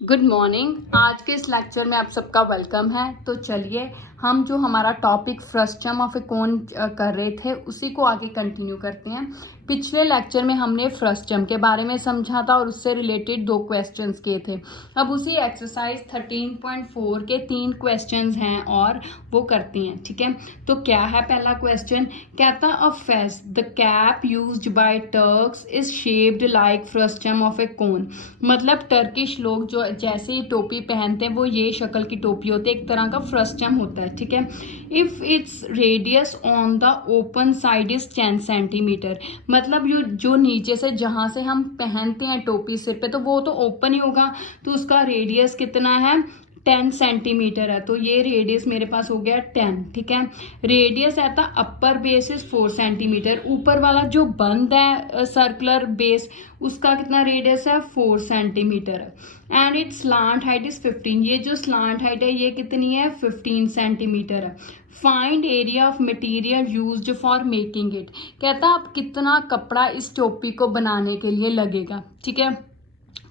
Good morning. आज के इस लेक्चर में आप सबका वेलकम है। तो चलिए हम जो हमारा टॉपिक फ्रस्टम ऑफ ए कोन कर रहे थे उसी को आगे कंटिन्यू करते हैं। पिछले लेक्चर में हमने फ्रस्टम के बारे में समझा था और उससे रिलेटेड 2 क्वेश्चंस किए थे। अब उसी एक्सरसाइज 13.4 के 3 क्वेश्चंस हैं और वो करती हैं। ठीक है, तो क्या है पहला क्वेश्चन? कहता a fez the cap used by Turks is shaped like frustum of a cone. मतलब टर्किश लोग जो जैसे ही टोपी पहनते हैं वो ये शक्ल की टोपी होती है, एक तरह का फ्रस्टम होता है। ठीक है, if its radius on the open side is 10 centimetre. मतलब जो नीचे से जहां से हम पहनते हैं टोपी सिर पे तो वो तो ओपन ही होगा, तो उसका रेडियस कितना है? 10 सेंटीमीटर है। तो ये रेडियस मेरे पास हो गया 10। ठीक है, रेडियस आता अपर बेस इज 4 सेंटीमीटर। ऊपर वाला जो बंद है सर्कुलर बेस उसका कितना रेडियस है? 4 centimetre. And it's slant height is 15। ये जो स्लांट हाइट है ये कितनी है? 15 सेंटीमीटर है। Find area of material used for making it. कहता अब कितना कपड़ा इस टोपी को बनाने के लिए लगेगा। ठीक है,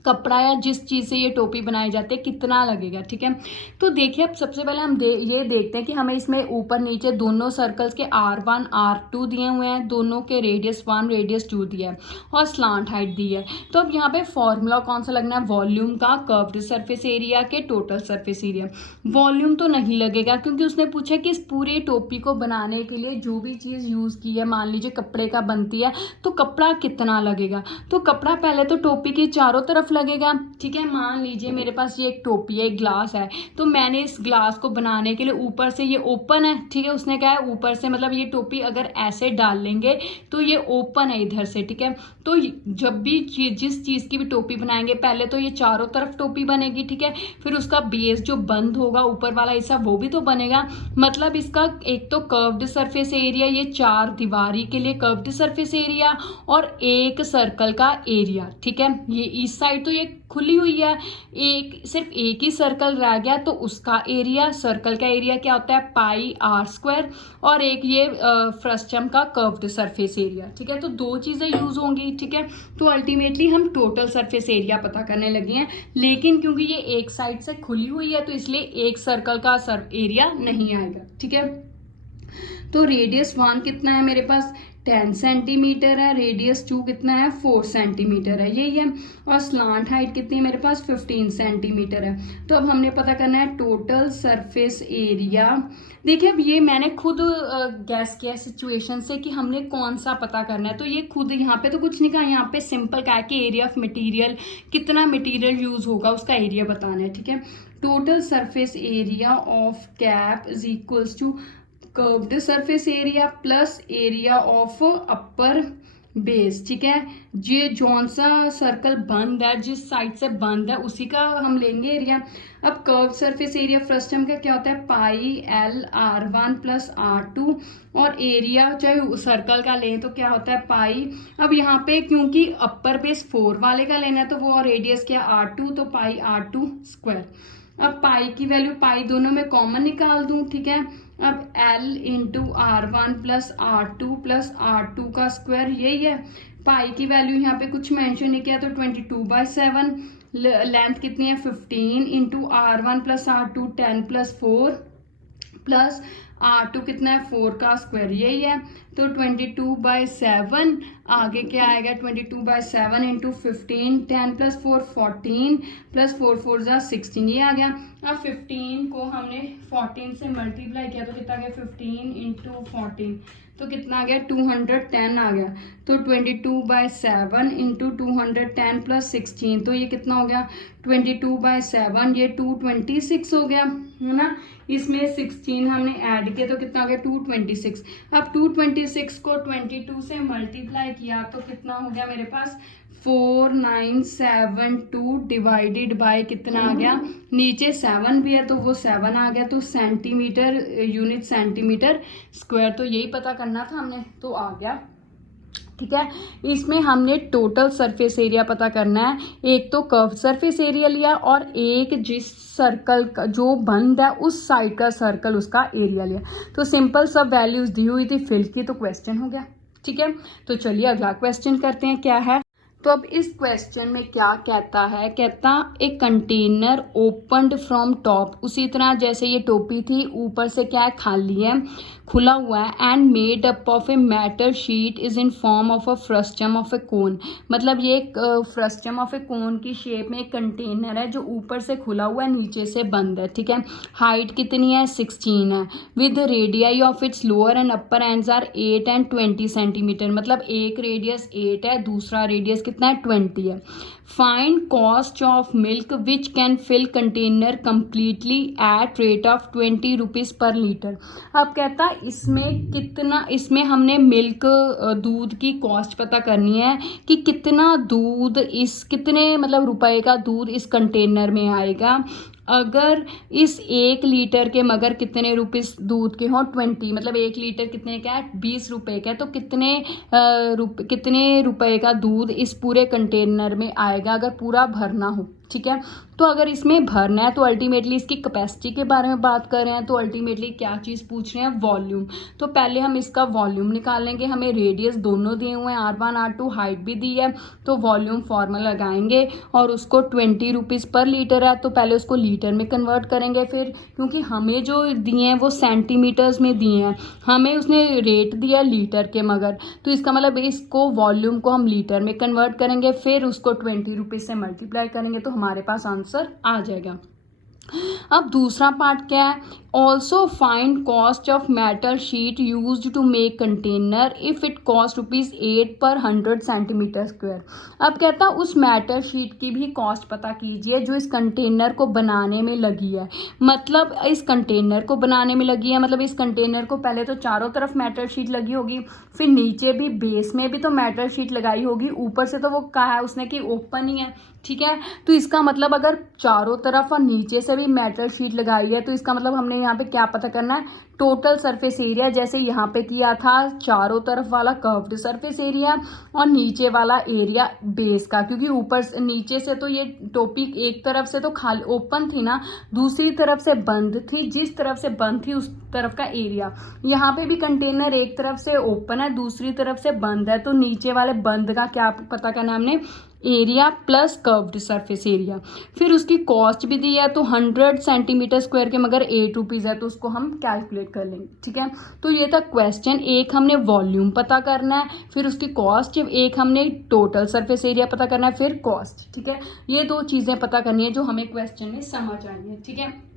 कपड़ा या जिस चीज से ये टोपी बनाई जाती है कितना लगेगा। ठीक है, तो देखिए अब सबसे पहले हम ये देखते हैं कि हमें इसमें ऊपर नीचे दोनों सर्कल्स के R1 R2 दिए हुए हैं, दोनों के रेडियस 1 रेडियस 2 दिया है और स्लांट हाइट दी है। तो अब यहाँ पे फॉर्मूला कौन सा लगना है? वॉल्यूम का, कर्व्ड सरफेस एरिया के टोटल सरफेस एरिया। वॉल्यूम तो नहीं लगेगा क्योंकि उसने पूछा कि इस पूरे टोपी को बनाने के लिए जो भी चीज यूज की है, मान लीजिए कपड़े का बनती है, तो कपड़ा कितना लगेगा। तो कपड़ा पहले तो टोपी के चारों तरफ लगेगा। ठीक है, मान लीजिए मेरे पास ये एक टोपी है, एक ग्लास है, तो मैंने इस ग्लास को बनाने के लिए ऊपर से ये ओपन है। ठीक है, उसने कहा है ऊपर से, मतलब ये टोपी अगर ऐसे डाल लेंगे तो ये ओपन है इधर से। ठीक है, तो जब भी जिस चीज की भी टोपी बनाएंगे पहले तो ये चारों तरफ टोपी बनेगी। ठीक है, फिर उसका बेस जो बंद होगा ऊपर वाला हिस्सा वो भी तो बनेगा। मतलब इसका एक तो कर्व्ड सरफेस एरिया, ये 4 दीवारी के लिए कर्व्ड सरफेस एरिया और एक सर्कल का एरिया। ठीक है, ये इस साइड तो ये खुली हुई है, सिर्फ एक ही सर्कल रह गया तो उसका एरिया, सर्कल का एरिया क्या होता है? पाई आर स्क्वायर। और एक ये फ्रस्टम का कर्व्ड सरफेस एरिया। ठीक है, तो 2 चीजें यूज होंगी। ठीक है, तो अल्टीमेटली हम टोटल सरफेस एरिया पता करने लगे हैं, लेकिन क्योंकि ये एक साइड से खुली हुई है तो इसलिए एक सर्कल का एरिया नहीं आएगा। ठीक है, तो रेडियस 1 कितना है मेरे पास? 10 सेंटीमीटर है। रेडियस 2 कितना है? 4 सेंटीमीटर है, यही है। और स्लांट हाइट कितनी है मेरे पास? 15 सेंटीमीटर है। तो अब हमने पता करना है टोटल सरफेस एरिया। देखिए अब ये मैंने खुद गैस किया सिचुएशन से कि हमने कौन सा पता करना है, तो ये खुद यहाँ पे तो कुछ नहीं कहा, यहाँ पे सिंपल कहा कि एरिया ऑफ मटेरियल, कितना मटेरियल यूज होगा उसका एरिया बताना है। ठीक है, total surface area of cap is equals to curved surface area plus area of upper base. ठीक है, ये जौन सा सर्कल बंद है, जिस साइड से बंद है उसी का हम लेंगे एरिया। अब कर्व सरफेस एरिया फ्रस्टम का क्या होता है? Pi L R1 plus R2। और एरिया चाहे सर्कल का लें तो क्या होता है? पाई। अब यहाँ पे क्योंकि अपर बेस 4 वाले का लेना है तो वो रेडियस क्या? R2, तो पाई R2 स्क्वायर। अब पाई की वैल्यू, पाई दोनों में कॉमन निकाल दूं। ठीक है, अब L into R1 plus R2 plus R2 का स्क्वायर, यही है। पाई की वैल्यू यहाँ पे कुछ मेंशन नहीं किया तो 22/7। लेंथ कितनी है? 15 into R1 plus R2 10 plus 4 plus R2 कितना है? 4 का स्क्वायर, यही है। तो 22/7 आगे क्या आएगा? 22/7 इंटू 15, 10 प्लस 4 14 प्लस 4 4 जा 16, ये आ गया। अब 15 को हमने 14 से मल्टीप्लाई किया तो कितना आ गया? 15 इंटू 14 तो कितना आ गया? 210 आ गया। तो 22/7 इंटू 210 प्लस 16 तो ये कितना हो गया? 22/7, ये 226 हो गया, है ना। इसमें 16 हमने ऐड किया तो कितना हो गया? 226। अब 226 को 22 से मल्टीप्लाई किया तो कितना हो गया मेरे पास? 4972 डिवाइडेड बाय कितना आ गया? नीचे 7 भी है तो वो 7 आ गया, तो सेंटीमीटर, यूनिट सेंटीमीटर स्क्वायर। तो यही पता करना था हमने, तो आ गया। ठीक है, इसमें हमने टोटल सरफेस एरिया पता करना है। एक तो कर्व सरफेस एरिया लिया और एक जिस सर्कल का जो बंद है उस साइड का सर्कल, उसका एरिया लिया। तो सिंपल सब वैल्यूज दी हुई थी, फिल की, तो क्वेश्चन हो गया। ठीक है, तो चलिए अगला क्वेश्चन करते हैं। क्या है? तो अब इस क्वेश्चन में क्या कहता है, कहता a container opened from top, उसी तरह जैसे ये टोपी थी ऊपर से क्या है, खाली है, खुला हुआ है, and made up of a metal sheet is in form of a frustum of a cone. मतलब ये एक फ्रस्टम ऑफ ए कोन की शेप में एक कंटेनर है जो ऊपर से खुला हुआ है, नीचे से बंद है, ठीक है। हाइट कितनी है, 16 है, with radii of its lower and upper ends are 8 and 20 centimetre. मतलब एक रेडियस 8 है, दूसरा रेडियस कितना है, 20 है। Find cost of milk which can fill container completely at rate of 20 rupees per litre. अब कहता इसमें कितना, इसमें हमने मिल्क दूध की कॉस्ट पता करनी है कि कितना दूध इस कितने मतलब रुपए का दूध इस कंटेनर में आएगा अगर इस 1 लीटर के मगर कितने रुपीस दूध के हों, 20, मतलब 1 लीटर कितने का है, 20 रुपए का है। तो कितने रुपए का दूध इस पूरे कंटेनर में आएगा अगर पूरा भरना हो, ठीक है। तो अगर इसमें भरना है तो अल्टीमेटली इसकी कैपेसिटी के बारे में बात कर रहे हैं, तो अल्टीमेटली क्या चीज़ पूछ रहे हैं, वॉल्यूम। तो पहले हम इसका वॉल्यूम निकालेंगे, हमें रेडियस दोनों दिए हुए हैं, R1 R2, हाइट भी दी है, तो वॉल्यूम फॉर्मूला लगाएंगे और उसको 20 रुपीज़ पर लीटर है तो पहले उसको लीटर में कन्वर्ट करेंगे। फिर क्योंकि हमें जो दिए हैं वो सेंटीमीटर्स में दिए हैं, हमें उसने रेट दिया लीटर के मगर, तो इसका मतलब इसको वॉल्यूम को हम लीटर में कन्वर्ट करेंगे, फिर उसको 20 रुपीज़ से मल्टीप्लाई करेंगे तो हमारे पास आंसर आ जाएगा। अब दूसरा पार्ट क्या है, also find cost of metal sheet use to make container if it cost ₹8 per 100 centimetre square. अब कहता उस मेटल शीट की भी कॉस्ट पता कीजिए जो इस कंटेनर को बनाने में लगी है। मतलब इस कंटेनर को बनाने में लगी है, मतलब इस कंटेनर को पहले तो चारों तरफ मेटल शीट लगी होगी, फिर नीचे भी बेस में भी तो मेटल शीट लगाई होगी, ऊपर से तो वो कहा है उसने कि ओपन ही है, ठीक है। तो इसका मतलब अगर चारों तरफ और नीचे से भी मेटल शीट लगाई है तो इसका मतलब हमने यहाँ पे क्या पता करना है, टोटल सरफेस एरिया। जैसे यहाँ पे किया था चारों तरफ वाला कर्व्ड सरफेस एरिया और नीचे वाला एरिया बेस का, क्योंकि ऊपर से नीचे से तो ये टोपी एक तरफ से तो खाली ओपन थी ना, दूसरी तरफ से बंद थी, जिस तरफ से बंद थी उस तरफ का एरिया। यहाँ पे भी कंटेनर एक तरफ से ओपन है, दूसरी तरफ से बंद है, तो नीचे वाले बंद का क्या पता करना हमने, area plus curved surface area. फिर उसकी कॉस्ट भी दी है तो 100 सेंटीमीटर स्क्वायर के मगर 8 रुपीज़ है तो उसको हम कैलकुलेट कर लेंगे, ठीक है। तो ये था क्वेश्चन। एक हमने वॉल्यूम पता करना है, फिर उसकी कॉस्ट, एक हमने टोटल सरफेस एरिया पता करना है, फिर कॉस्ट, ठीक है। ये 2 चीज़ें पता करनी है जो हमें क्वेश्चन में समझ आई है, ठीक है।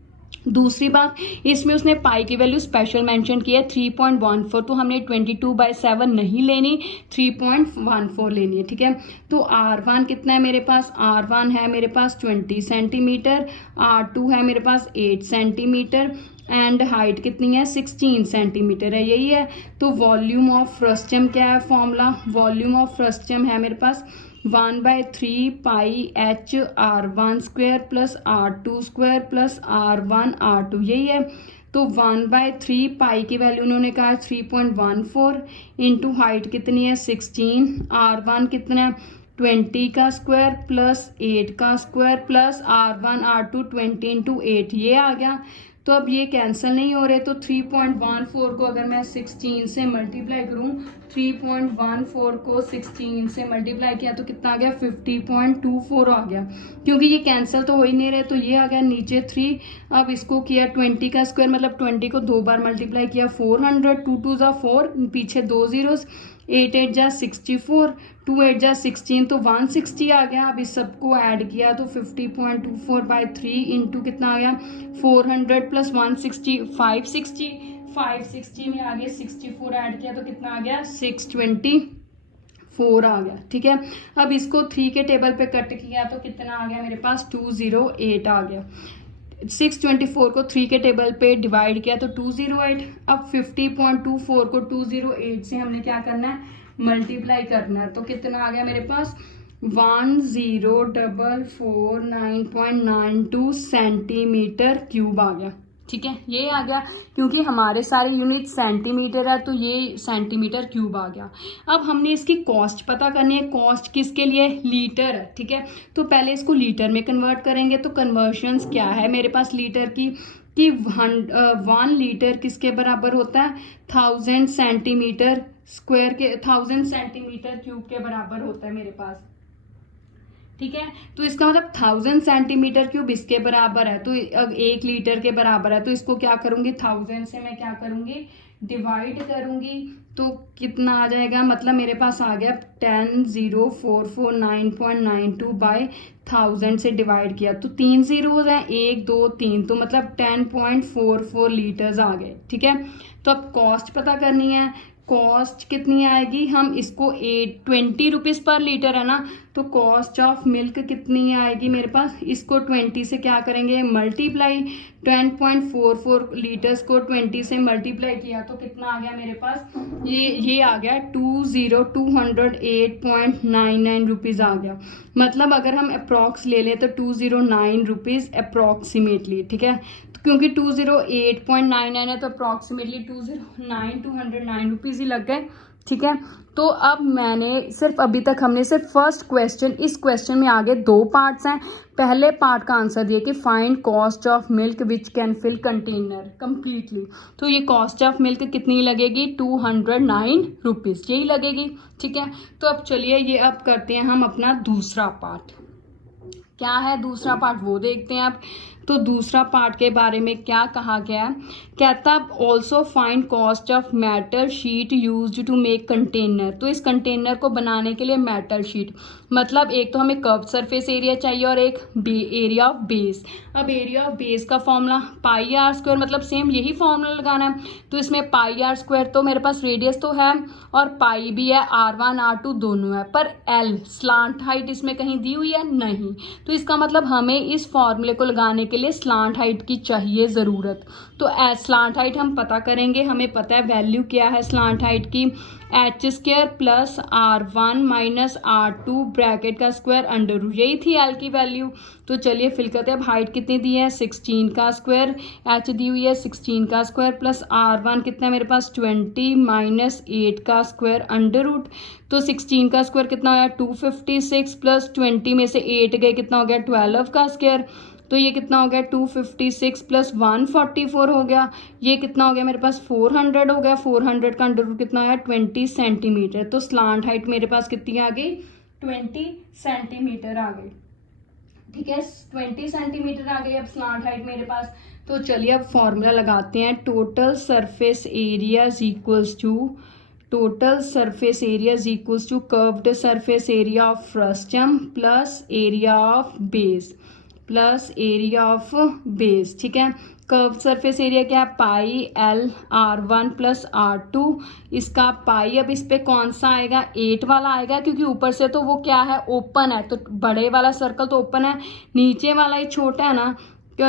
दूसरी बात, इसमें उसने पाई की वैल्यू स्पेशल मेंशन की है 3.14, तो हमने 22/7 नहीं लेनी, 3.14 लेनी है, ठीक है। तो R1 कितना है मेरे पास, R1 है मेरे पास 20 सेंटीमीटर, R2 है मेरे पास 8 सेंटीमीटर एंड हाइट कितनी है, 16 सेंटीमीटर है, यही है। तो वॉल्यूम ऑफ फ्रस्टम क्या है, फॉर्मूला, वॉल्यूम ऑफ फ्रस्टम है मेरे पास 1/3 पाई H R1 square plus R2 square plus R1 R2, यही है। तो 1/3 पाई की वैल्यू उन्होंने कहा 3.14 इंटू हाइट कितनी है 16, R1 कितना है 20 का स्क्वायर प्लस 8 का square plus R1 R2 20 into 8, ये आ गया। तो अब ये कैंसिल नहीं हो रहे, तो 3.14 को अगर मैं 16 से मल्टीप्लाई करूँ, 3.14 को 16 से मल्टीप्लाई किया तो कितना आ गया, 50.24 आ गया। क्योंकि ये कैंसिल तो हो ही नहीं रहे तो ये आ गया नीचे 3। अब इसको किया 20 का स्क्वायर, मतलब 20 को 2 बार मल्टीप्लाई किया 400, 2 2 ज़ा 4, पीछे 2 zeros, 8 8 जा 64, 2 8 जा 16, तो 160 आ गया। अब इस सबको ऐड किया तो 50.24/3 इंटू कितना आ गया 400 प्लस 160, 560 में आगे 64 ऐड किया तो कितना आ गया 624 आ गया, ठीक है। अब इसको 3 के टेबल पे कट किया तो कितना आ गया मेरे पास 208 आ गया। 624 को 3 के टेबल पे डिवाइड किया तो 208। अब 50.24 को 208 से हमने क्या करना है, मल्टीप्लाई करना है, तो कितना आ गया मेरे पास 10,449.92 सेंटीमीटर क्यूब आ गया, ठीक है। ये आ गया क्योंकि हमारे सारे यूनिट सेंटीमीटर है तो ये सेंटीमीटर क्यूब आ गया। अब हमने इसकी कॉस्ट पता करनी है, कॉस्ट किसके लिए, लीटर है, ठीक है। तो पहले इसको लीटर में कन्वर्ट करेंगे, तो कन्वर्शंस क्या है मेरे पास लीटर की, कि 1 लीटर किसके बराबर होता है 1000 सेंटीमीटर स्क्वायर के, 1000 सेंटीमीटर क्यूब के बराबर होता है मेरे पास। ठीक है। तो इसका मतलब 1000 सेंटीमीटर क्यूब इसके बराबर है, तो 1 लीटर के बराबर है। तो इसको क्या करूंगी, 1000 से मैं क्या करूंगी, डिवाइड करूंगी। तो कितना आ जाएगा, मतलब मेरे पास आ गया 10,0449.92 बाय 1000 से डिवाइड किया तो 3 जीरो है, 1 2 3, तो मतलब 10.44 लीटर्स आ गए। ठीक है। तो अब कॉस्ट पता करनी है, कॉस्ट कितनी आएगी, हम इसको 20 रुपीज़ पर लीटर है ना, तो कॉस्ट ऑफ मिल्क कितनी आएगी मेरे पास, इसको 20 से क्या करेंगे, मल्टीप्लाई। 10.44 लीटर्स को 20 से मल्टीप्लाई किया तो कितना आ गया मेरे पास, ये आ गया 208.99 रुपीज़ आ गया। मतलब अगर हम अप्रॉक्स ले लें तो 209 रुपीज़ अप्रॉक्सीमेटली। ठीक है। तो क्योंकि 208.99 है तो अप्रॉक्सीमेटली 209 रुपीज़ ही लग गए। ठीक है। तो अब मैंने सिर्फ अभी तक हमने सिर्फ फर्स्ट क्वेश्चन, इस क्वेश्चन में आगे 2 पार्ट्स हैं। पहले पार्ट का आंसर दिए कि find cost of milk which can fill container completely. तो ये कॉस्ट ऑफ मिल्क कितनी लगेगी, 209 रुपीज़ यही लगेगी। ठीक है। तो अब चलिए ये अब करते हैं हम अपना दूसरा पार्ट। क्या है दूसरा पार्ट वो देखते हैं अब। तो दूसरा पार्ट के बारे में क्या कहा गया है, कहता also find cost of metal sheet used to make container. तो इस कंटेनर को बनाने के लिए मेटल शीट, मतलब एक तो हमें कर्व सरफेस एरिया चाहिए और एक एरिया ऑफ बेस। अब एरिया ऑफ बेस का फॉर्मूला पाई आर स्क्वायर, मतलब सेम यही फॉर्मूला लगाना है। तो इसमें पाई आर स्क्वायर तो मेरे पास रेडियस तो है और पाई भी है, R1 R2 दोनों है, पर एल स्लांट हाइट इसमें कहीं दी हुई है नहीं। तो इसका मतलब हमें इस फॉर्मूले को लगाने के लिए स्लांट हाइट की चाहिए ज़रूरत। तो स्लांट हाइट हम पता करेंगे, हमें पता है वैल्यू क्या है स्लांट हाइट की, h² plus R1 minus R2 bracket का स्क्वायर अंडर रूट, यही थी एल की वैल्यू। तो चलिए फिल करते हैं। अब हाइट कितनी दी है, 16 का स्क्वायर, h दी हुई है 16 का स्क्वायर प्लस R1 कितना है मेरे पास 20 माइनस 8 का स्क्वायर अंडर रूट। तो 16 का स्क्वायर कितना हो गया 256 प्लस 20 में से 8 गए कितना हो गया 12 का स्क्वायर। तो ये कितना हो गया 256 प्लस 144 हो गया, ये कितना हो गया मेरे पास 400 हो गया। 400 का अंडर रूट कितना आया 20 सेंटीमीटर। तो स्लांट हाइट मेरे पास कितनी आ गई 20 सेंटीमीटर आ गई। ठीक है। 20 सेंटीमीटर आ गई अब स्लांट हाइट मेरे पास। तो चलिए अब फॉर्मूला लगाते हैं, total surface area is equals to curved surface area of frustum plus area of base plus area of base. ठीक है। कर्व सरफेस एरिया क्या है, pi L R1 plus R2, इसका पाई अब इस पे कौन सा आएगा 8 वाला आएगा, क्योंकि ऊपर से तो वो क्या है ओपन है, तो बड़े वाला सर्कल तो ओपन है, नीचे वाला ही छोटा है ना,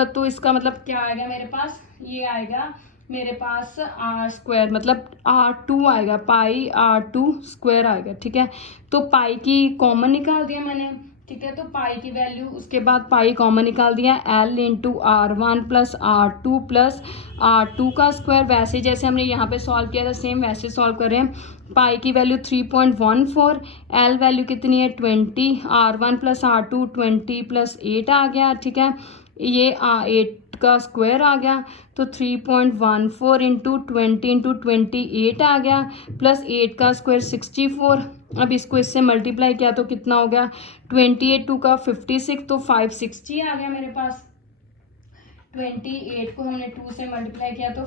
तो इसका मतलब क्या आएगा मेरे पास, ये आएगा मेरे पास R स्क्वायर, मतलब R2 आएगा, पाई R2 स्क्वायर आएगा। ठीक है। तो पाई की कॉमन निकाल दिया मैंने। ठीक है। तो पाई की वैल्यू, उसके बाद पाई कॉमन निकाल दिया, L into R1 plus R2 plus R2 का स्क्वायर, वैसे जैसे हमने यहाँ पे सॉल्व किया था सेम वैसे सॉल्व कर रहे हैं। पाई की वैल्यू 3.14, L वैल्यू कितनी है 20, R1 प्लस R2 20 प्लस 8 आ गया। ठीक है। ये 8 का स्क्वायर आ गया, तो 3.14 इंटू 20 इंटू 28 आ गया, प्लस 8 का स्क्वायर 64। अब इसको इससे मल्टीप्लाई किया तो कितना हो गया 28 2 का 56, तो 560 आ गया मेरे पास। 28 को हमने 2 से मल्टीप्लाई किया तो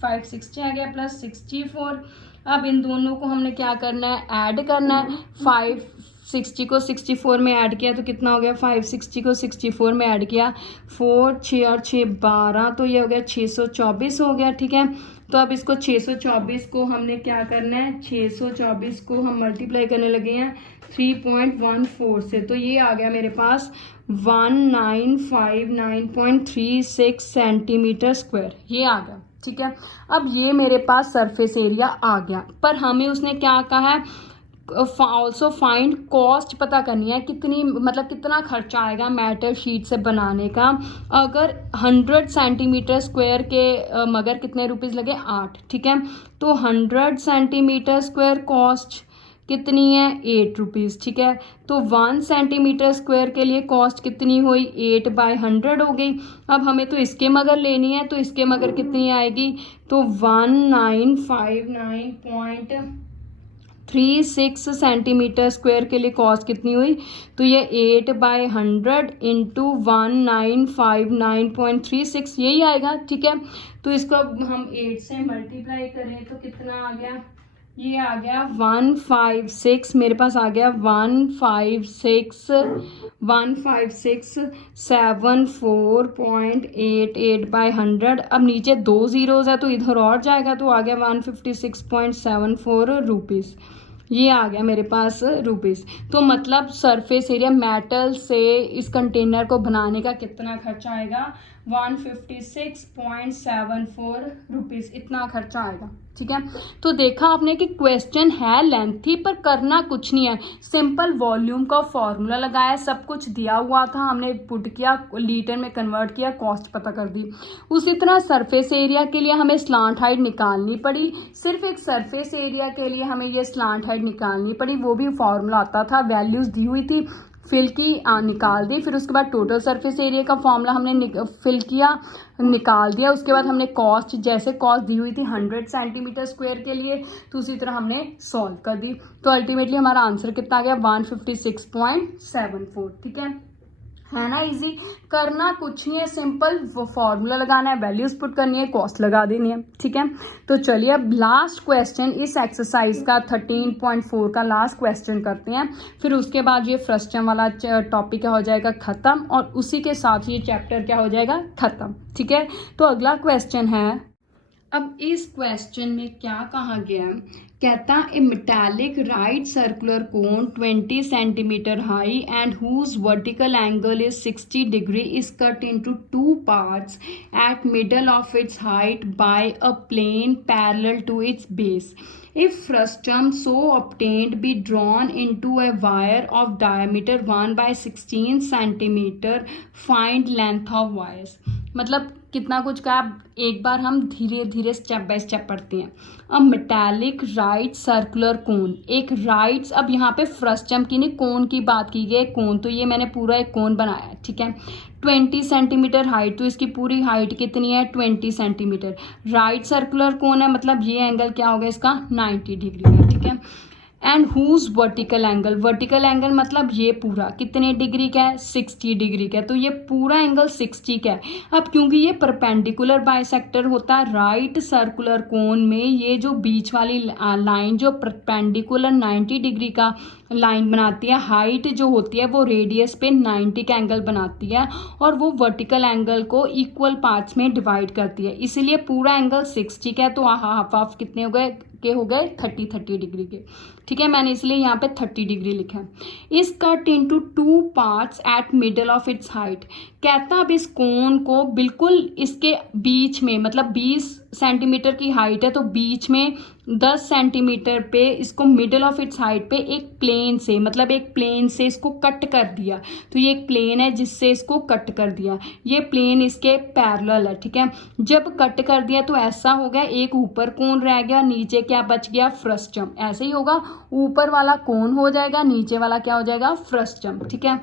560 आ गया प्लस 64। अब इन दोनों को हमने क्या करना है, ऐड करना है। 560 को 64 में ऐड किया तो कितना हो गया, 560 को 64 में ऐड किया 4 6 और 6 12, तो ये हो गया 624 हो गया। ठीक है। तो अब इसको 624 को हमने क्या करना है, 624 को हम मल्टीप्लाई करने लगे हैं 3.14 से, तो ये आ गया मेरे पास 1959.36 सेंटीमीटर स्क्वायर, ये आ गया। ठीक है। अब ये मेरे पास सरफेस एरिया आ गया, पर हमें उसने क्या कहा है, ऑल्सो फाइंड कॉस्ट पता करनी है, कितनी मतलब कितना खर्चा आएगा मेटल शीट से बनाने का। अगर 100 सेंटीमीटर स्क्वायर के मगर कितने रुपीज़ लगे 8। ठीक है। तो 100 सेंटीमीटर स्क्वायर कॉस्ट कितनी है 8 रुपीज़। ठीक है। तो 1 सेंटीमीटर स्क्वायर के लिए कॉस्ट कितनी हुई 8/100 हो गई। अब हमें तो इसके मगर लेनी है, तो इसके मगर कितनी आएगी, तो 1959.36 36 सेंटीमीटर स्क्वायर के लिए कॉस्ट कितनी हुई, तो ये 8/100 इंटू 1959.36 यही आएगा। ठीक है, तो इसको अब हम 8 से मल्टीप्लाई करें तो कितना आ गया, ये आ गया 156, मेरे पास आ गया 15674.88/100। अब नीचे 2 ज़ीरोज़ है तो इधर और जाएगा, तो आ गया 156.74 रुपीज़, ये आ गया मेरे पास रुपीज़। तो मतलब सरफेस एरिया मेटल से इस कंटेनर को बनाने का कितना खर्चा आएगा, 156.74 रुपीज़, इतना खर्चा आएगा। ठीक है, तो देखा आपने कि क्वेश्चन है लेंथी पर करना कुछ नहीं है, सिंपल वॉल्यूम का फॉर्मूला लगाया, सब कुछ दिया हुआ था, हमने पुट किया, लीटर में कन्वर्ट किया, कॉस्ट पता कर दी। उसी तरह सरफेस एरिया के लिए हमें स्लांट हाइट निकालनी पड़ी, सिर्फ एक सरफेस एरिया के लिए हमें ये स्लांट हाइट निकालनी पड़ी, वो भी फॉर्मूला आता था, वैल्यूज़ दी हुई थी, फिल की, निकाल दी, फिर उसके बाद टोटल सरफेस एरिया का फॉर्मूला हमने फिल किया, निकाल दिया, उसके बाद हमने कॉस्ट, जैसे कॉस्ट दी हुई थी 100 सेंटीमीटर स्क्वायर के लिए, तो उसी तरह हमने सॉल्व कर दी, तो अल्टीमेटली हमारा आंसर कितना आ गया, 156.74। ठीक है ना, इजी, करना कुछ नहीं है, सिंपल फॉर्मूला लगाना है, वैल्यूज पुट करनी है, कॉस्ट लगा देनी है। ठीक है, तो चलिए अब लास्ट क्वेश्चन इस एक्सरसाइज का 13.4 का लास्ट क्वेश्चन करते हैं, फिर उसके बाद ये फ्रस्टम वाला टॉपिक क्या हो जाएगा खत्म, और उसी के साथ ये चैप्टर क्या हो जाएगा खत्म। ठीक है, तो अगला क्वेश्चन है, अब इस क्वेश्चन में क्या कहा गया, कहता a metallic right circular cone 20 centimetre high and whose vertical angle is 60 degree is cut into 2 parts at middle of its height by a plane parallel to its base. If frustum so obtained be drawn into a wire of diameter 1/16 centimeter, find length of wires। मतलब कितना कुछ का, एक बार हम धीरे धीरे step by step पढ़ते हैं। अब मेटालिक राइट सर्कुलर कोन, एक राइट्स, अब यहाँ पे फ्रस्टम की नहीं कोन की बात की गई, कोन, तो ये मैंने पूरा एक कोन बनाया। ठीक है, 20 सेंटीमीटर हाइट, तो इसकी पूरी हाइट कितनी है 20 सेंटीमीटर। राइट सर्कुलर कोन है, मतलब ये एंगल क्या होगा इसका 90 डिग्री है। ठीक है, and whose vertical angle, vertical angle मतलब ये पूरा कितने डिग्री का है 60 डिग्री का है, तो ये पूरा एंगल 60 का है। अब क्योंकि ये परपेंडिकुलर बाइसेक्टर होता है राइट सर्कुलर कोन में, ये जो बीच वाली लाइन जो परपेंडिकुलर 90 डिग्री का लाइन बनाती है, हाइट जो होती है वो रेडियस पे 90 का एंगल बनाती है, और वो वर्टिकल एंगल को इक्वल पार्ट्स में डिवाइड करती है, इसीलिए पूरा एंगल 60 का है, तो हाफ हाफ कितने हो गए 30 डिग्री के। ठीक है, मैंने इसलिए यहाँ पे 30 डिग्री लिखा है। इस cut into 2 parts at middle of its height, कहता अब इस कोन को बिल्कुल इसके बीच में, मतलब 20 सेंटीमीटर की हाइट है, तो बीच में 10 सेंटीमीटर पे इसको मिडल ऑफ इट्स हाइट पे एक प्लेन से, मतलब एक प्लेन से इसको कट कर दिया, तो ये एक प्लेन है जिससे इसको कट कर दिया, ये प्लेन इसके पैरेलल है। ठीक है, जब कट कर दिया तो ऐसा हो गया, एक ऊपर कोन रह गया, नीचे क्या बच गया फ्रस्टम, ऐसे ही होगा, ऊपर वाला कोन हो जाएगा, नीचे वाला क्या हो जाएगा फ्रस्टम। ठीक है,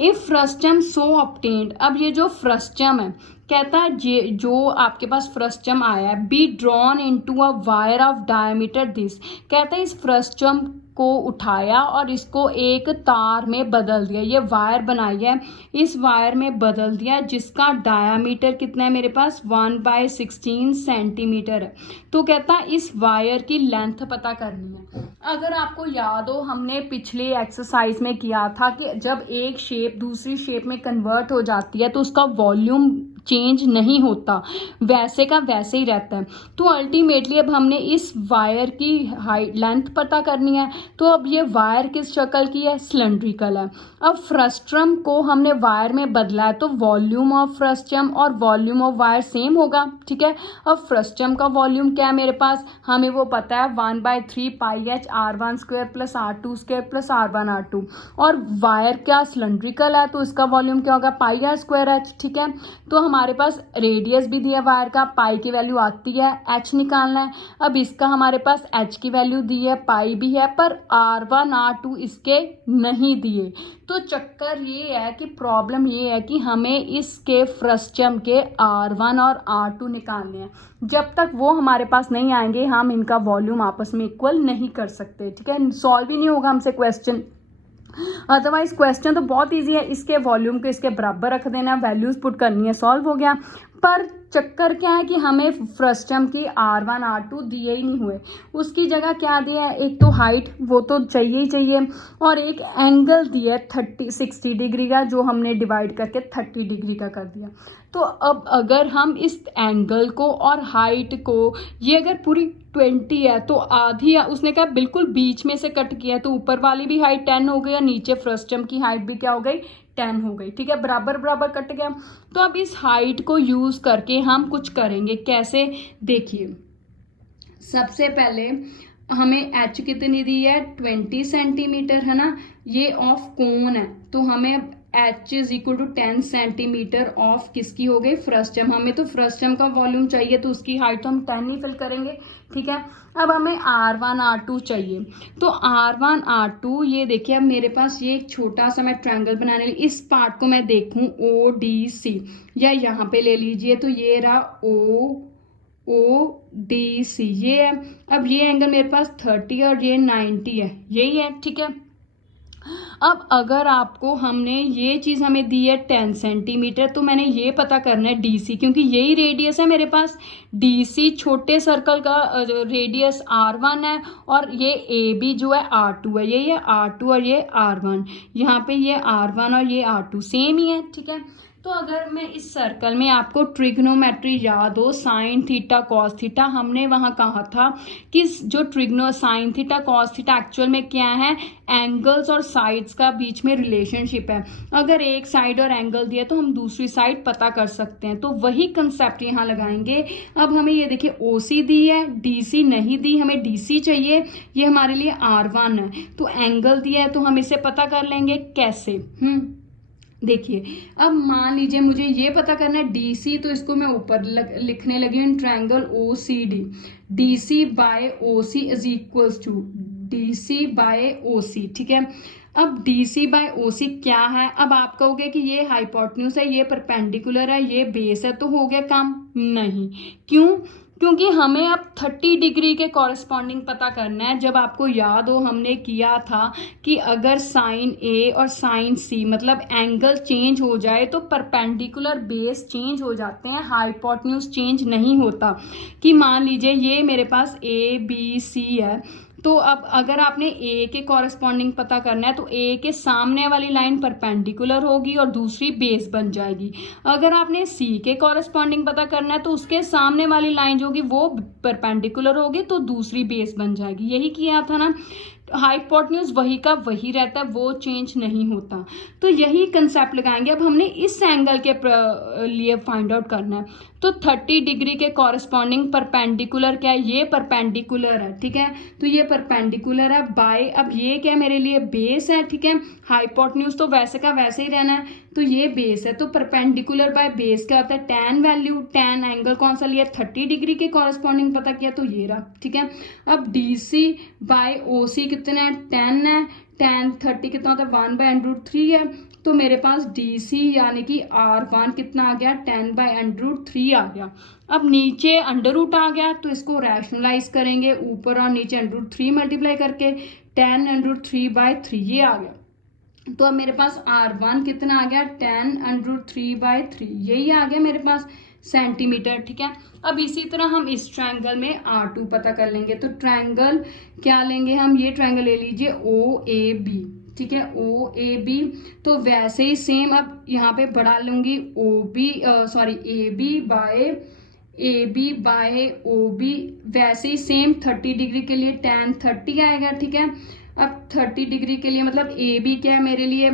इफ फ्रस्टम सो ऑब्टेन्ड, अब ये जो फ्रस्टम है, कहता है जो आपके पास फ्रस्टम आया है, be drawn into a wire of diameter this, कहता है इस फ्रस्टम को उठाया और इसको एक तार में बदल दिया, ये वायर बनाई है, इस वायर में बदल दिया, जिसका डायामीटर कितना है मेरे पास 1/16 सेंटीमीटर है। तो कहता है इस वायर की लेंथ पता करनी है। अगर आपको याद हो, हमने पिछले एक्सरसाइज में किया था कि जब एक शेप दूसरी शेप में कन्वर्ट हो जाती है तो उसका वॉल्यूम चेंज नहीं होता, वैसे का वैसे ही रहता है। तो अल्टीमेटली अब हमने इस वायर की हाइट लेंथ पता करनी है, तो अब ये वायर किस शक्ल की है, सिलेंड्रिकल है। अब फ्रस्टम को हमने वायर में बदला है, तो वॉल्यूम ऑफ फ्रस्टम और वॉल्यूम ऑफ वायर सेम होगा। ठीक है, अब फ्रस्टम का वॉल्यूम क्या है मेरे पास, हमें वो पता है 1/3 πh r1² + r2² + r1r2, और वायर क्या सिलेंड्रिकल है, तो इसका वॉल्यूम क्या होगा πr²h। ठीक है, तो हमारे पास रेडियस भी दिया वायर का, पाई की वैल्यू आती है, एच निकालना है। अब इसका हमारे पास एच की वैल्यू दी है, पाई भी है, पर R1 R2 इसके नहीं दिए। तो चक्कर ये है कि प्रॉब्लम ये है कि हमें इसके फ्रस्टम के R1 और R2 निकालने हैं। जब तक वो हमारे पास नहीं आएंगे हम इनका वॉल्यूम आपस में इक्वल नहीं कर सकते, ठीक है। सॉल्व ही नहीं होगा हमसे क्वेश्चन। अदरवाइज क्वेश्चन तो बहुत इजी है, इसके वॉल्यूम को इसके बराबर रख देना, वैल्यूज पुट करनी है, सॉल्व हो गया। पर चक्कर क्या है कि हमें फ्रस्टम की R1 R2 दिए ही नहीं हुए, उसकी जगह क्या दिया है, एक तो हाइट वो तो चाहिए ही चाहिए, और एक एंगल दिया है 60 डिग्री का, जो हमने डिवाइड करके 30 डिग्री का कर दिया। तो अब अगर हम इस एंगल को और हाइट को, ये अगर पूरी 20 है तो आधी है, उसने कहा बिल्कुल बीच में से कट किया, तो ऊपर वाली भी हाइट 10 हो गई और नीचे फ्रस्टम की हाइट भी क्या हो गई, 10 हो गई, ठीक है, बराबर बराबर कट गया। तो अब इस हाइट को यूज करके हम कुछ करेंगे, कैसे, देखिए। सबसे पहले हमें एच कितनी दी है, 20 सेंटीमीटर है ना, ये ऑफ कोन है, तो हमें H is equal to 10 centimetre of किसकी हो गई, फ्रस्टम। हमें तो फ्रस्टम का वॉल्यूम चाहिए, तो उसकी हाइट तो हम 10 ही फिल करेंगे, ठीक है। अब हमें R1 R2 चाहिए, तो R1 R2 ये देखिए, अब मेरे पास ये एक छोटा सा मैं ट्रायंगल बनाने, इस पार्ट को मैं देखूं ODC, या यहाँ पे ले लीजिए, तो ये रहा ODC, ये है। अब ये एंगल मेरे पास 30 और ये 90 है, यही है, ठीक है। अब अगर आपको हमने ये चीज हमें दी है 10 सेंटीमीटर, तो मैंने ये पता करना है DC, क्योंकि यही रेडियस है मेरे पास। DC छोटे सर्कल का रेडियस R1 है, और ये AB जो है R2 है, यही है R2 और ये R1, यहाँ पे ये R1 और ये R2 सेम ही है, ठीक है। तो अगर मैं इस सर्कल में, आपको ट्रिग्नोमेट्री याद हो, साइन थीटा कॉस थीटा, हमने वहां कहा था कि जो sine theta cos theta actual में क्या है, एंगल्स और साइड्स का बीच में रिलेशनशिप है। अगर एक साइड और एंगल दिया तो हम दूसरी साइड पता कर सकते हैं, तो वही कंसेप्ट यहाँ लगाएंगे। अब हमें ये देखिए OC दी है, DC नहीं दी, हमें DC चाहिए, ये हमारे लिए R1 है, तो एंगल दिया है तो हम इसे पता कर लेंगे, कैसे, देखिए। अब मान लीजिए मुझे ये पता करना है DC, तो इसको मैं ऊपर लिखने लगी हूँ, triangle OCD, DC by OC is equals to DC by OC, ठीक है। अब DC बाय OC क्या है, अब आप कहोगे कि ये हाइपोटेन्यूज है, ये परपेंडिकुलर है, ये बेस है, तो हो गया काम, नहीं। क्यों, क्योंकि हमें अब 30 डिग्री के कॉरेस्पॉन्डिंग पता करना है। जब आपको याद हो, हमने किया था कि अगर साइन A और साइन C मतलब एंगल चेंज हो जाए तो परपेंडिकुलर बेस चेंज हो जाते हैं, हाइपोटेन्यूज चेंज नहीं होता। कि मान लीजिए ये मेरे पास ABC है, तो अब अगर आपने A के कॉरेस्पॉन्डिंग पता करना है तो A के सामने वाली लाइन परपेंडिकुलर होगी और दूसरी बेस बन जाएगी। अगर आपने C के कॉरेस्पॉन्डिंग पता करना है तो उसके सामने वाली लाइन जो होगी वो परपेंडिकुलर होगी, तो दूसरी बेस बन जाएगी। यही किया था ना, हाइपोटेन्यूज वही का वही रहता है, वो चेंज नहीं होता। तो यही कंसेप्ट लगाएंगे। अब हमने इस एंगल के लिए फाइंड आउट करना है, तो 30 डिग्री के कॉरेस्पॉन्डिंग परपेंडिकुलर क्या है, ये परपेंडिकुलर है, ठीक है। तो ये परपेंडिकुलर है बाय, अब ये क्या मेरे लिए बेस है, ठीक है। हाइपोटेन्यूज तो वैसे का वैसे ही रहना है, तो ये बेस है, तो परपेंडिकुलर बाय बेस क्या होता है, tan वैल्यू, tan एंगल कौन सा लिया, 30 डिग्री के कॉरेस्पॉन्डिंग पता किया, तो ये रहा, ठीक है। अब DC बाय OC कितना है, 10 है, tan 30 कितना होता है, 1/√3 है, तो मेरे पास DC यानी कि R1 कितना आ गया, 10/√3 आ गया। अब नीचे अंडर रूट आ गया, तो इसको रैशनलाइज करेंगे, ऊपर और नीचे √3 मल्टीप्लाई करके 10√3/3 ये आ गया। तो अब मेरे पास R1 कितना आ गया, 10√3/3, यही आ गया मेरे पास सेंटीमीटर, ठीक है। अब इसी तरह हम इस ट्रायंगल में R2 पता कर लेंगे, तो ट्रायंगल क्या लेंगे हम, ये ट्रायंगल ले लीजिए OAB, ठीक है, OAB। तो वैसे ही सेम अब यहाँ पे बढ़ा लूंगी AB बाय OB, वैसे ही सेम 30 डिग्री के लिए tan 30 आएगा, ठीक है। अब 30 डिग्री के लिए मतलब AB क्या है मेरे लिए,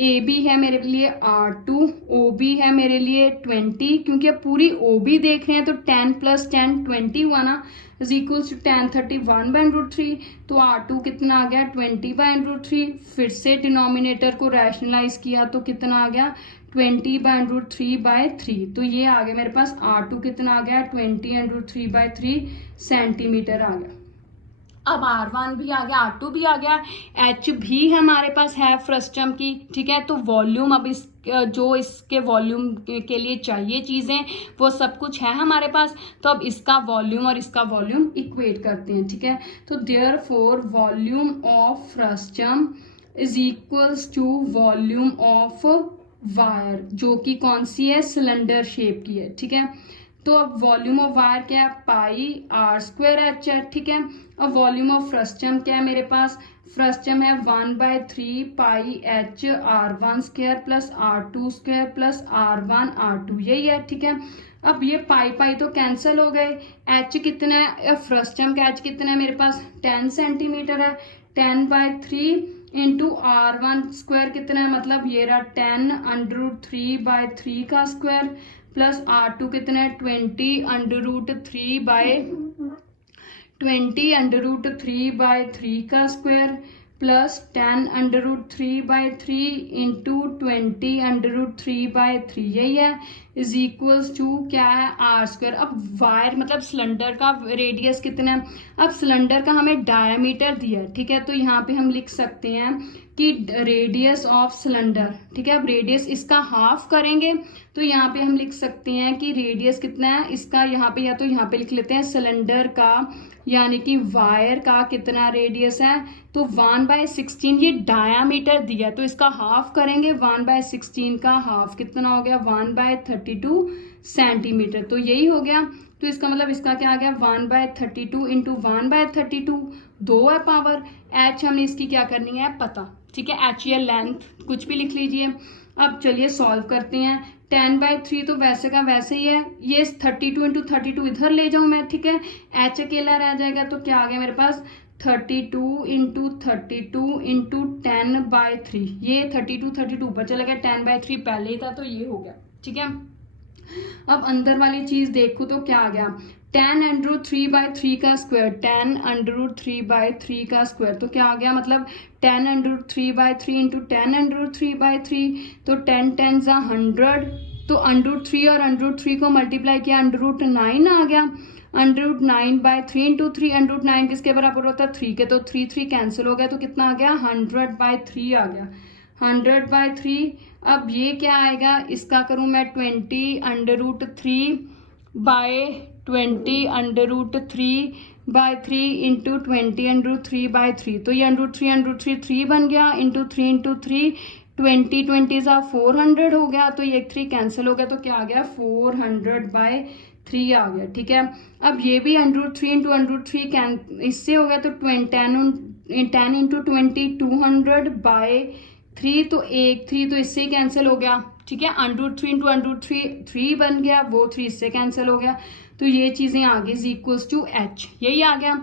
AB है मेरे लिए R2, OB है मेरे लिए 20, क्योंकि अब पूरी OB देख रहे हैं तो 10 + 10 20 हुआ ना, इज इक्वल्स टू tan 30 1/√3, तो R2 कितना आ गया, 20/√3। फिर से डिनोमिनेटर को रैशनलाइज किया तो कितना आ गया, 20/√3/3, तो ये आ गया मेरे पास R2 कितना आ गया 20/√3/3 सेंटीमीटर आ गया। अब R1 भी आ गया, R2 भी आ गया, H भी हमारे पास है फ्रस्टम की, ठीक है। तो वॉल्यूम अब इस जो इसके वॉल्यूम के लिए चाहिए चीज़ें वो सब कुछ है हमारे पास। तो अब इसका वॉल्यूम और इसका वॉल्यूम इक्वेट करते हैं, ठीक है। तो therefore volume of frustum is equals to volume of wire, जो कि कौन सी है, सिलेंडर शेप की है, ठीक है। तो अब वॉल्यूम ऑफ वायर क्या है, पाई R²H है, ठीक है। अब वॉल्यूम ऑफ फ्रस्टम क्या है मेरे पास, फ्रस्टम है 1/3 पाई H R1² plus R2² plus R1 R2, यही है, ठीक है। अब ये पाई पाई तो कैंसिल हो गए, H कितना है, फ्रस्टम का H कितना है मेरे पास 10 सेंटीमीटर है, 10/3 इंटू R1² कितना है, मतलब ये रहा 10√3/3 का स्क्वायर प्लस R2 कितना है 20√3/3 का स्क्वायर प्लस 10√3/3 इंटू 20√3/3, यही है, इज इक्वल्स टू क्या है R²। अब वायर मतलब सिलेंडर का रेडियस कितना है, अब सिलेंडर का हमें डायामीटर दिया है, ठीक है। तो यहाँ पे हम लिख सकते हैं कि रेडियस ऑफ सिलेंडर, ठीक है। अब रेडियस इसका हाफ करेंगे तो यहाँ पे हम लिख सकते हैं कि रेडियस कितना है इसका, यहाँ पे या तो यहाँ पे लिख लेते हैं सिलेंडर का यानी कि वायर का कितना रेडियस है, तो 1/16 ये डायामीटर दिया तो इसका हाफ करेंगे, 1/16 का हाफ कितना हो गया 1/32 सेंटीमीटर, तो यही हो गया। तो इसका मतलब इसका क्या आ गया 1/32 इंटू 1/32, 2 है पावर। H हमने इसकी क्या करनी है पता, ठीक है, H या लेंथ कुछ भी लिख लीजिए। अब चलिए सॉल्व करते हैं, 10/3 तो वैसे का वैसे ही है, ये 32 इंटू 32 इधर ले जाऊं मैं, ठीक है, H अकेला रह जाएगा, तो क्या आ गया मेरे पास 32 इंटू 32 इंटू 10/3, ये 32 ऊपर चला गया, 10/3 पहले ही था तो ये हो गया, ठीक है। अब अंदर वाली चीज देखो तो क्या आ गया 10√3/3 का स्क्वायर, 10√3/3 का स्क्वायर, तो क्या आ गया मतलब 10√3/3 इंटू 10√3/3, तो 10 10 100, तो √3 और √3 को मल्टीप्लाई किया √9 आ गया, √9/3 इंटू 3, √9 किसके बराबर होता है 3 के, तो 3 3 कैंसिल हो गया, तो कितना आ गया 100/3 आ गया, 100/3। अब ये क्या आएगा, इसका करूं मैं 20√3/20√3/3 इंटू 20√3/3, तो ये √3 3 बन गया, इंटू 3 इंटू 3 20 20 400 हो गया, तो ये 3 कैंसिल हो गया, तो क्या आ गया 400/3 आ गया, ठीक है। अब ये भी √3 इंटू √3 इससे हो गया, तो 10 इंटू 20 200/3, तो 1 3 तो इससे ही कैंसिल हो गया, ठीक है। √3 इंटू √3 3 बन गया, वो 3 इससे कैंसिल हो गया, तो ये चीजें आ गई इक्वल्स टू H, यही आ गया।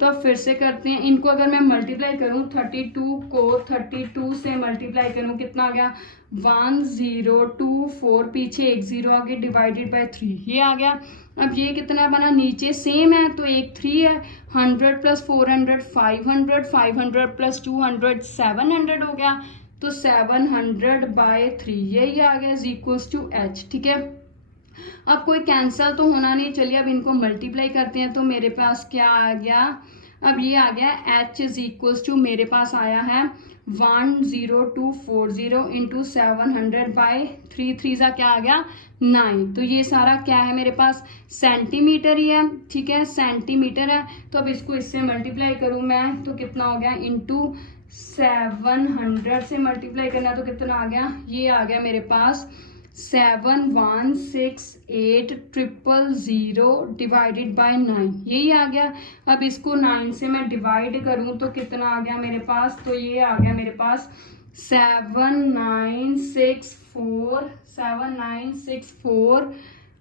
तो अब फिर से करते हैं इनको, अगर मैं मल्टीप्लाई करूं 32 को 32 से मल्टीप्लाई करूं कितना आ गया 1024, पीछे 1 0 आगे, डिवाइडेड बाय 3, ये आ गया। अब ये कितना बना, नीचे सेम है तो 1 3 है, 100 प्लस 400 500, 500 प्लस 200 700 हो गया, तो 700/3 यही आ गया इक्वल्स टू H, ठीक है। अब कोई कैंसल तो होना नहीं, चलिए अब इनको मल्टीप्लाई करते हैं, तो मेरे पास क्या आ गया, अब ये आ गया H इज इक्वल्स टू, मेरे पास आया है 10240 इंटू 700/3, 3 सा क्या आ गया 9, तो ये सारा क्या है मेरे पास सेंटीमीटर ही है, ठीक है, सेंटीमीटर है। तो अब इसको इससे मल्टीप्लाई करूं मैं तो कितना हो गया, इंटू 700 से मल्टीप्लाई करना तो कितना आ गया, ये आ गया मेरे पास 7168000 डिवाइडेड बाय 9, यही आ गया। अब इसको 9 से मैं डिवाइड करूं तो कितना आ गया मेरे पास, तो ये आ गया मेरे पास 7964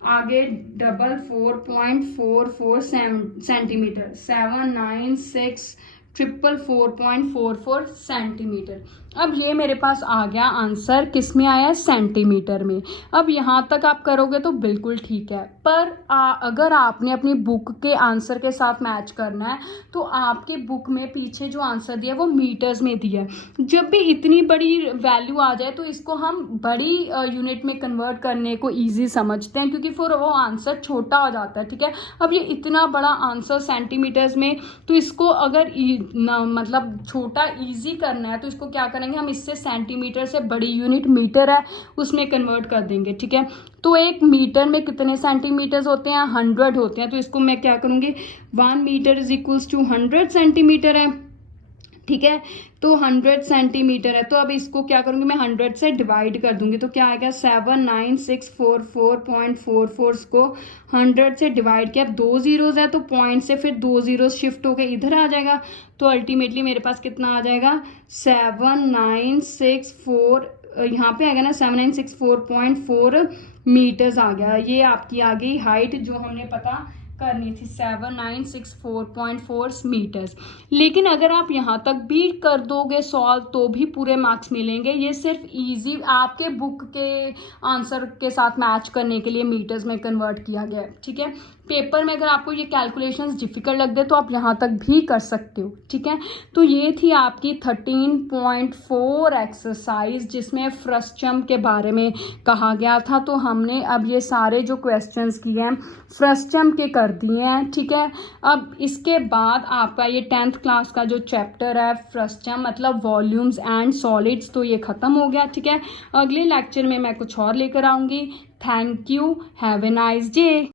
आगे डबल 4.44 सेंटीमीटर, 7964 444.44 सेंटीमीटर। अब ये मेरे पास आ गया आंसर, किस में आया है, सेंटीमीटर में। अब यहाँ तक आप करोगे तो बिल्कुल ठीक है, पर अगर आपने अपनी बुक के आंसर के साथ मैच करना है तो आपके बुक में पीछे जो आंसर दिया है वो मीटर्स में दिया है। जब भी इतनी बड़ी वैल्यू आ जाए तो इसको हम बड़ी यूनिट में कन्वर्ट करने को ईजी समझते हैं, क्योंकि फिर वो आंसर छोटा हो जाता है, ठीक है। अब ये इतना बड़ा आंसर सेंटीमीटर्स में, तो इसको अगर मतलब छोटा ईजी करना है तो इसको क्या करेंगे हम, इससे सेंटीमीटर से बड़ी यूनिट मीटर है उसमें कन्वर्ट कर देंगे, ठीक है। तो एक मीटर में कितने सेंटीमीटर्स होते हैं, 100 होते हैं। तो इसको मैं क्या करूँगी, 1 metre is equals to 100 centimetre है, ठीक है। तो 100 सेंटीमीटर है, तो अब इसको क्या करूँगी मैं, 100 से डिवाइड कर दूंगी। तो क्या आएगा, 79644.44 को 100 से डिवाइड किया, 2 जीरोज है तो पॉइंट से फिर 2 जीरोज शिफ्ट होकर इधर आ जाएगा। तो अल्टीमेटली मेरे पास कितना आ जाएगा, 7964, यहाँ पे आएगा ना 7964.4 मीटर्स आ गया। ये आपकी आ गई हाइट जो हमने पता करनी थी, 7964.4 मीटर्स। लेकिन अगर आप यहाँ तक भी कर दोगे सॉल्व तो भी पूरे मार्क्स मिलेंगे। ये सिर्फ इजी आपके बुक के आंसर के साथ मैच करने के लिए मीटर्स में कन्वर्ट किया गया है, ठीक है। पेपर में अगर आपको ये कैलकुलेशंस डिफिकल्ट लग गए तो आप यहाँ तक भी कर सकते हो, ठीक है। तो ये थी आपकी 13.4 एक्सरसाइज जिसमें फ्रस्टम के बारे में कहा गया था। तो हमने अब ये सारे जो क्वेश्चंस किए हैं फ्रस्टम के कर दिए हैं, ठीक है। अब इसके बाद आपका ये 10th क्लास का जो चैप्टर है फ्रस्टम मतलब वॉल्यूम्स एंड सॉलिड्स, तो ये ख़त्म हो गया, ठीक है। अगले लेक्चर में मैं कुछ और लेकर आऊँगी। Thank you, have a nice day.